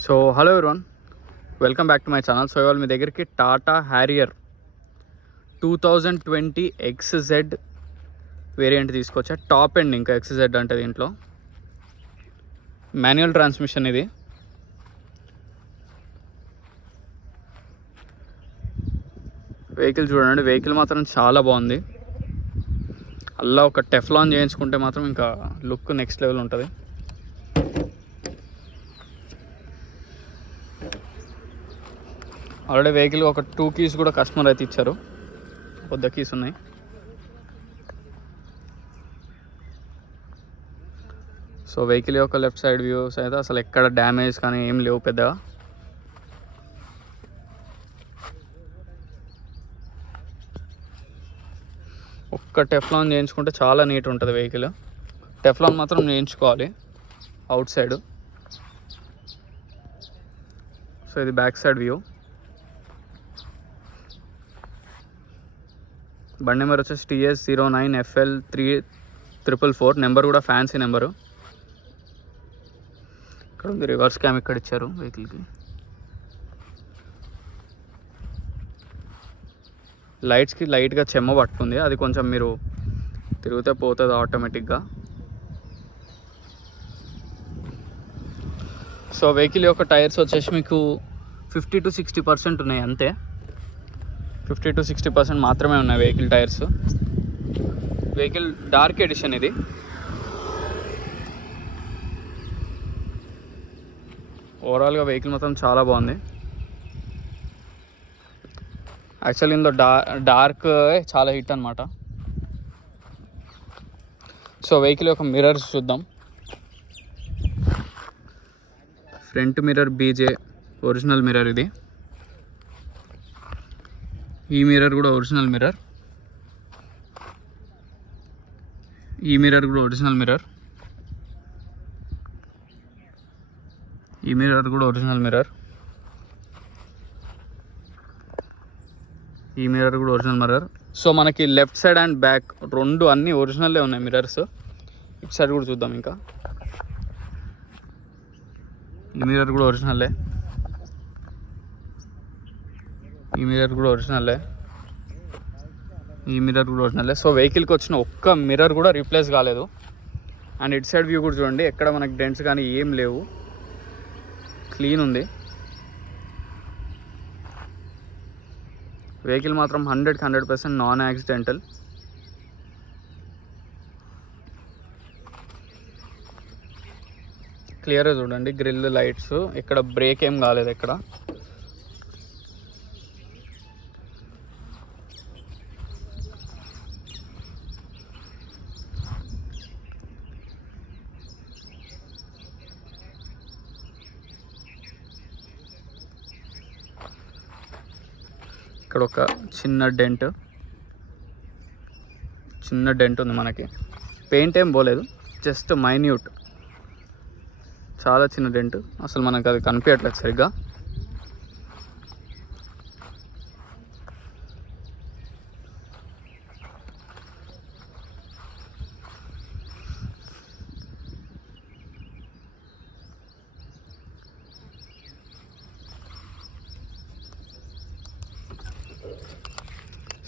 So hello everyone, welcome back to my channel. So ఇవాళ మీ దగ్గరికి Tata Harrier 2020 XZ variant తీసుకొచ్చా. Top end ఇంకా XZ అంటే దీంట్లో మాన్యువల్ ట్రాన్స్మిషన్. ఇది వెహికల్ చూడండి, వెహికల్ మాత్రం చాలా బాగుంది. అలా ఒక టెఫ్లాన్ చేయించుకుంటే మాత్రం ఇంకా లుక్ నెక్స్ట్ లెవెల్ ఉంటుంది. ఆల్రెడీ వెహికల్ ఒక 2 కీస్ కూడా కస్టమర్ అయితే ఇచ్చారు. కొద్ది కీస్ ఉన్నాయి. సో వెహికల్ యొక్క లెఫ్ట్ సైడ్ వ్యూస్ అయితే అసలు ఎక్కడ డ్యామేజ్ కానీ ఏం లేవు పెద్దగా. ఒక్క టెఫ్లాన్ చేయించుకుంటే చాలా నీట్ ఉంటుంది వెహికల్. టెఫ్లాన్ మాత్రం చేయించుకోవాలి అవుట్ సైడ్. సో ఇది బ్యాక్ సైడ్ వ్యూ. బండి నెంబర్ వచ్చేసి TS09FL3444. నెంబర్ కూడా ఫ్యాన్సీ నెంబరు. ఇక్కడ ఉంది రివర్స్ క్యామ్, ఇక్కడ ఇచ్చారు వెహికల్కి. లైట్స్కి లైట్గా చెమ్మ పట్టుకుంది, అది కొంచెం మీరు తిరిగితే పోతుంది ఆటోమేటిక్గా. సో వెహికల్ యొక్క టైర్స్ వచ్చేసి మీకు 50 to 60% ఉన్నాయి అంతే. 50 to 60% మాత్రమే ఉన్నాయి vehicle tyres. Vehicle dark edition ఇది. ఓవరాల్గా వెహికల్ మొత్తం చాలా బాగుంది. యాక్చువల్లీ ఇందులో డార్క్ చాలా హిట్ అనమాట. సో వెహికల్ యొక్క మిర్రర్స్ చూద్దాం. Front mirror BJ original mirror ఇది. ఈ మిర్రర్ కూడా ఒరిజినల్ మిర్రర్. ఈ మిర్రర్ కూడా ఒరిజినల్ మిర్రర్. ఈ మిర్రర్ కూడా ఒరిజినల్ మిర్రర్. ఈ మిర్రర్ కూడా ఒరిజినల్ మిర్రర్. సో మనకి లెఫ్ట్ సైడ్ అండ్ బ్యాక్ రెండు అన్నీ ఒరిజినల్లే ఉన్నాయి మిర్రర్స్. ఇటు సైడ్ కూడా చూద్దాం. ఇంకా ఈ మిర్రర్ కూడా ఒరిజినల్లే. ఈ మిర్రర్ కూడా ఒరిజినల్లే. ఈ మిర్రర్ కూడా ఒరిజినల్లే. సో వెహికల్కి వచ్చిన ఒక్క మిర్రర్ కూడా రీప్లేస్ కాలేదు. అండ్ ఇటు సైడ్ వ్యూ కూడా చూడండి, ఎక్కడ మనకి డెంట్స్ కానీ ఏం లేవు, క్లీన్ ఉంది. వెహికల్ మాత్రం 100% నాన్ యాక్సిడెంటల్. క్లియర్గా చూడండి, గ్రిల్ లైట్స్, ఇక్కడ బ్రేక్ ఏం కాలేదు ఎక్కడ. ఇక్కడ ఒక చిన్న డెంట్ ఉంది మనకి. పెయింట్ ఏం పోలేదు, జస్ట్ మైన్యూట్, చాలా చిన్న డెంట్. అసలు మనకు అది కనిపించట్లేదు సరిగ్గా.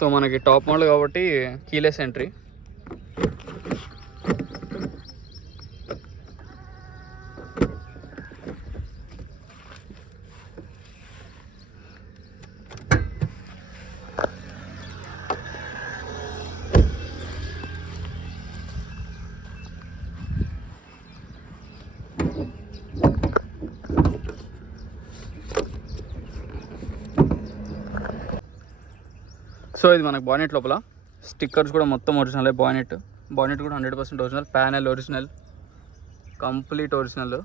సో మనకి టాప్ మోడల్ కాబట్టి కీలెస్ ఎంట్రీ. సో ఇది మనకు బానెట్ లోపల స్టిక్కర్స్ కూడా మొత్తం ఒరిజినల్. బానెట్ కూడా 100% original. Panel original, complete original.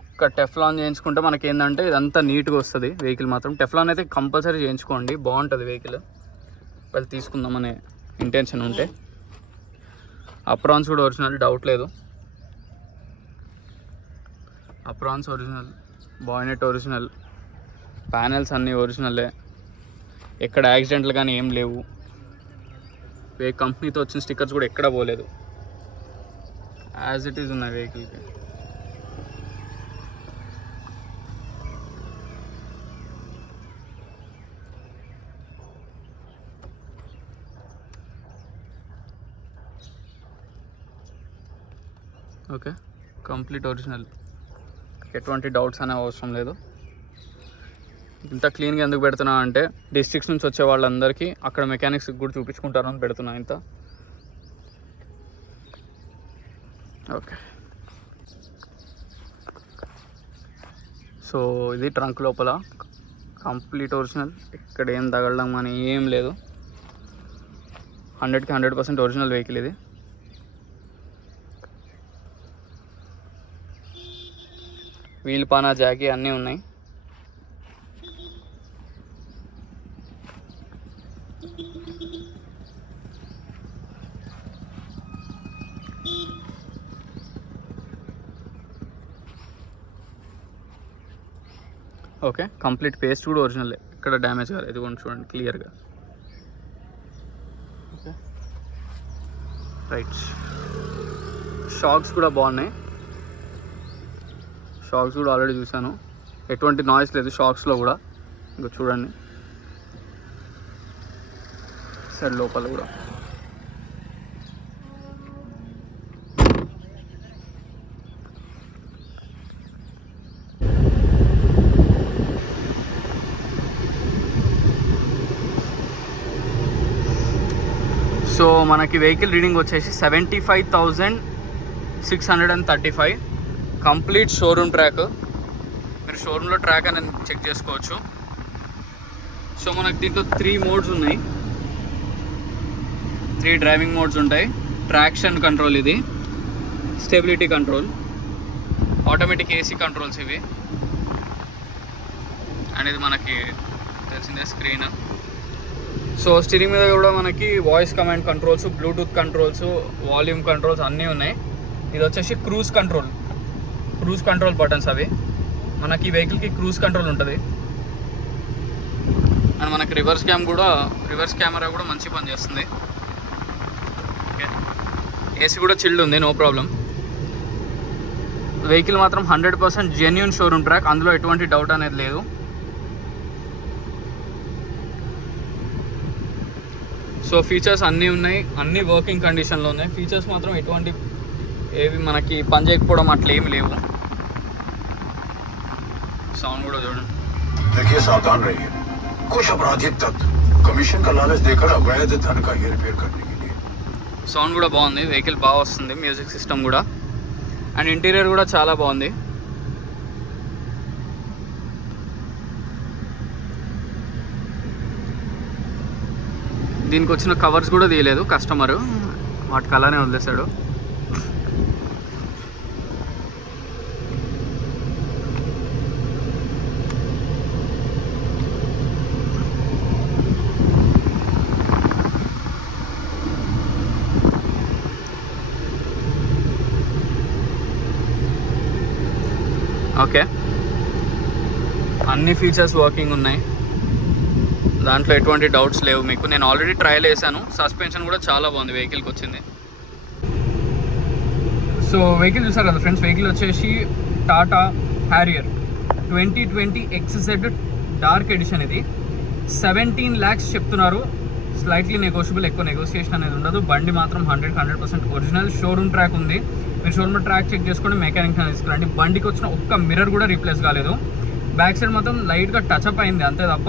ఒక్క టెఫ్లాన్ చేయించుకుంటే మనకి ఏంటంటే ఇదంతా నీట్గా వస్తుంది. వెహికల్ మాత్రం టెఫ్లాన్ అయితే కంపల్సరీ చేయించుకోండి, బాగుంటుంది వెహికల్. వాళ్ళు తీసుకుందామనే ఇంటెన్షన్ ఉంటే. అప్రాన్స్ కూడా ఒరిజినల్, డౌట్ లేదు. Aprons original, bonnet original, panels అన్నీ ఒరిజినల్లే. ఎక్కడ యాక్సిడెంట్లు కానీ ఏం లేవు. కంపెనీతో వచ్చిన స్టిక్కర్స్ కూడా ఎక్కడ పోలేదు, యాజ్ ఇట్ ఈజ్ ఉన్నాయి వెహికల్కి. ఓకే, కంప్లీట్ ఒరిజినల్, ఎటువంటి డౌట్స్ అనే అవసరం లేదు. ఇంత క్లీన్గా ఎందుకు పెడుతున్నా అంటే డిస్ట్రిక్ట్స్ నుంచి వచ్చే వాళ్ళందరికీ అక్కడ మెకానిక్స్కి కూడా చూపించుకుంటారు అని పెడుతున్నా ఇంత. ఓకే, సో ఇది ట్రంక్ లోపల కంప్లీట్ ఒరిజినల్, ఇక్కడ ఏం తగలడం అని ఏం లేదు. 100కి 100% ఒరిజినల్ వెహికల్ ఇది. వీల్ పానా జాకీ అన్నీ ఉన్నాయి. ఓకే, కంప్లీట్ పేస్ట్ కూడా ఒరిజినలే, ఇక్కడ డ్యామేజ్ కాలేదు. ఇది కూడా చూడండి క్లియర్గా. ఓకే రైట్, షాక్స్ కూడా బాగున్నాయి. షాక్స్ కూడా ఆల్రెడీ చూసాను, ఎటువంటి నాయిస్ లేదు షాక్స్లో కూడా. ఇంకా చూడండి సరే లోపల కూడా. సో మనకి వెహికల్ రీడింగ్ వచ్చేసి 75,635, కంప్లీట్ షోరూమ్ ట్రాక్. మీరు షోరూంలో ట్రాక్ అని చెక్ చేసుకోవచ్చు. సో మనకి దీంట్లో 3 మోడ్స్ ఉన్నాయి, 3 డ్రైవింగ్ మోడ్స్ ఉంటాయి. ట్రాక్షన్ కంట్రోల్ ఇది, stability control, automatic AC controls ఇవి. అండ్ ఇది మనకి తెలిసిందే స్క్రీన్. సో స్టీరింగ్ మీద కూడా మనకి voice command controls, Bluetooth controls, volume controls అన్నీ ఉన్నాయి. ఇది వచ్చేసి క్రూజ్ కంట్రోల్ బటన్స్ అవి. మనకి వెహికల్కి క్రూజ్ కంట్రోల్ ఉంటుంది. అండ్ మనకి రివర్స్ కెమెరా కూడా మంచి పని చేస్తుంది. ఓకే, ఏసీ కూడా చిల్డ్ ఉంది, నో ప్రాబ్లం. వెహికల్ మాత్రం 100% జెన్యూన్ షోరూమ్ ట్రాక్, అందులో ఎటువంటి డౌట్ అనేది లేదు. సో ఫీచర్స్ అన్నీ ఉన్నాయి, అన్నీ వర్కింగ్ కండిషన్లో ఉన్నాయి. ఫీచర్స్ మాత్రం ఎటువంటి ఏవి మనకి పని చేయకపోవడం అట్లా ఏమి లేవు. సౌండ్ కూడా చూడండి. देखिए सावधान रहिए, कुछ अपराधी तत्व कमीशन का लालच देकर अवैध धन का हेरफेर करने के लिए. సౌండ్ కూడా బాగుంది, వెహికల్ బాగా వస్తుంది, మ్యూజిక్ సిస్టమ్ కూడా. అండ్ ఇంటీరియర్ కూడా చాలా బాగుంది. దీనికి వచ్చిన కవర్స్ కూడా తీయలేదు కస్టమరు, వాటికి అలానే వదిలేశాడు. ఓకే, అన్ని ఫీచర్స్ వర్కింగ్ ఉన్నాయి, దాంట్లో ఎటువంటి డౌట్స్ లేవు మీకు. నేను ఆల్రెడీ ట్రయల్ వేసాను. సస్పెన్షన్ కూడా చాలా బాగుంది వెహికల్కి వచ్చింది. సో వెహికల్ చూసారు కదా ఫ్రెండ్స్, వెహికల్ వచ్చేసి Tata Harrier 2020 XZ dark edition. ఇది 17 lakhs చెప్తున్నారు. స్లైట్లీ నెగోషియబుల్, ఎక్కువ నెగోసియేషన్ అనేది ఉండదు. బండి మాత్రం 100% ఒరిజినల్ షోరూమ్ ట్రాక్ ఉంది. మీరు షోరూమ్ ట్రాక్ చెక్ చేసుకుని మెకానిక్ అనేది తీసుకురండి. బండికి వచ్చిన ఒక్క మిర్రర్ కూడా రీప్లేస్ కాలేదు. బ్యాక్ సైడ్ మాత్రం లైట్గా టచ్అప్ అయింది అంతే తప్ప,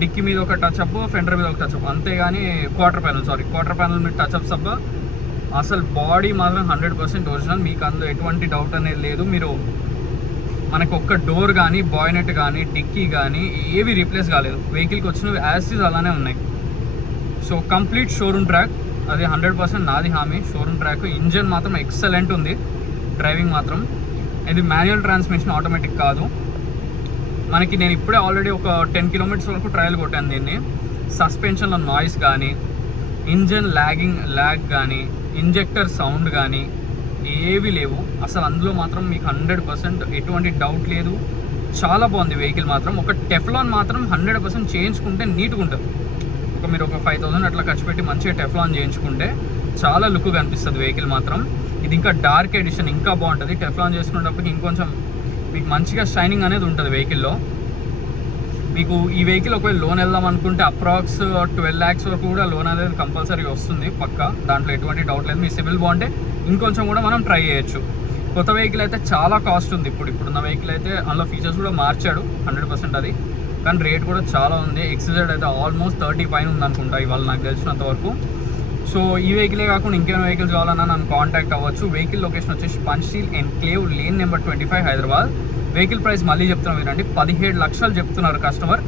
డిక్కీ మీద ఒక టచ్అప్, ఫెండర్ మీద ఒక టచ్అప్, అంతేగాని క్వార్టర్ ప్యానల్ మీద టచ్అప్స్ తప్ప అసలు బాడీ మాత్రం 100% ఒరిజినల్. మీకు అందులో ఎటువంటి డౌట్ అనేది లేదు. మీరు మనకు ఒక్క డోర్ కానీ, బాయ్నెట్ కానీ, డిక్కీ కానీ ఏవి రీప్లేస్ కాలేదు. వెహికల్కి వచ్చినవి యాజ్ ఇస్ అలానే ఉన్నాయి. సో కంప్లీట్ షోరూమ్ ట్రాక్, అది 100% నాది హామీ. షోరూమ్ ట్రాక్, ఇంజన్ మాత్రం ఎక్సలెంట్ ఉంది. డ్రైవింగ్ మాత్రం ఇది మాన్యువల్ ట్రాన్స్మిషన్, ఆటోమేటిక్ కాదు. మనకి నేను ఇప్పుడే ఆల్రెడీ ఒక 10 kilometers వరకు ట్రయల్ కొట్టాను దీన్ని. సస్పెన్షన్లో నాయిస్ కానీ, ఇంజన్ ల్యాగ్ కానీ, ఇంజెక్టర్ సౌండ్ కానీ ఏవి లేవు అసలు. అందులో మాత్రం మీకు 100% ఎటువంటి డౌట్ లేదు. చాలా బాగుంది వెహికల్ మాత్రం. ఒక టెఫ్లాన్ మాత్రం 100% చేయించుకుంటే నీట్గా ఉంటుంది. మీరు ఒక 5,000 అట్లా ఖర్చు పెట్టి మంచిగా టెఫ్లాన్ చేయించుకుంటే చాలా లుక్ కనిపిస్తుంది వెహికల్ మాత్రం. ఇది ఇంకా డార్క్ ఎడిషన్, ఇంకా బాగుంటుంది. టెఫ్లాన్ చేసుకునేటప్పటికి ఇంకొంచెం మీకు మంచిగా షైనింగ్ అనేది ఉంటుంది వెహికల్లో. మీకు ఈ వెహికల్ ఒకవేళ లోన్ వెళ్దాం అనుకుంటే అప్రాక్స్ 12 lakhs వరకు కూడా లోన్ అనేది కంపల్సరీ వస్తుంది పక్క, దాంట్లో ఎటువంటి డౌట్ లేదు. మీ సిబిల్ బాగుంటే ఇంకొంచెం కూడా మనం ట్రై చేయొచ్చు. కొత్త వెహికల్ అయితే చాలా కాస్ట్ ఉంది. ఇప్పుడున్న వెహికల్ అయితే అందులో ఫీచర్స్ కూడా మార్చాడు 100% అది, కానీ రేట్ కూడా చాలా ఉంది. ఎక్స్జెడ్ అయితే ఆల్మోస్ట్ 30 పైన ఉందనుకుంటా ఇవాళ నాకు తెలిసినంత వరకు. సో ఈ వెహికలే కాకుండా ఇంకేమైనా వెహికల్స్ కావాలన్నా నన్ను కాంటాక్ట్ అవ్వచ్చు. వెహికల్ లొకేషన్ వచ్చేసి Panchsheel enclave lane number 25 Hyderabad. Vehicle price మళ్ళీ చెప్తున్నాం వినండి, 17 లక్షలు చెప్తున్నారు కస్టమర్.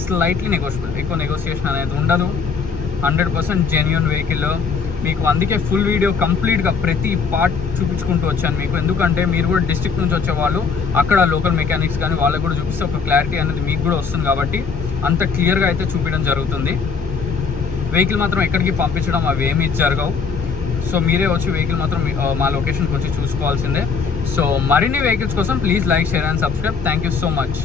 స్లైట్లీ నెగోషియబుల్, ఎక్కువ నెగోషియేషన్ అనేది ఉండదు. 100% జెన్యూన్ వెహికల్ మీకు. అందుకే ఫుల్ వీడియో కంప్లీట్గా ప్రతి పార్ట్ చూపించుకుంటూ వచ్చాను మీకు. ఎందుకంటే మీరు కూడా డిస్ట్రిక్ట్ నుంచి వచ్చేవాళ్ళు, అక్కడ లోకల్ మెకానిక్స్ కానీ వాళ్ళకి కూడా చూపిస్తే ఒక క్లారిటీ అనేది మీకు కూడా వస్తుంది కాబట్టి అంత క్లియర్గా అయితే చూపించడం జరుగుతుంది. వెహికల్ మాత్రం ఎక్కడికి పంపించడం అవి ఏమీ జరగవు. సో మీరే వచ్చి వెహికల్ మాత్రం మా లొకేషన్కి వచ్చి చూసుకోవాల్సిందే. సో మరిన్ని వెహికల్స్ కోసం please like, share and subscribe. Thank you so much.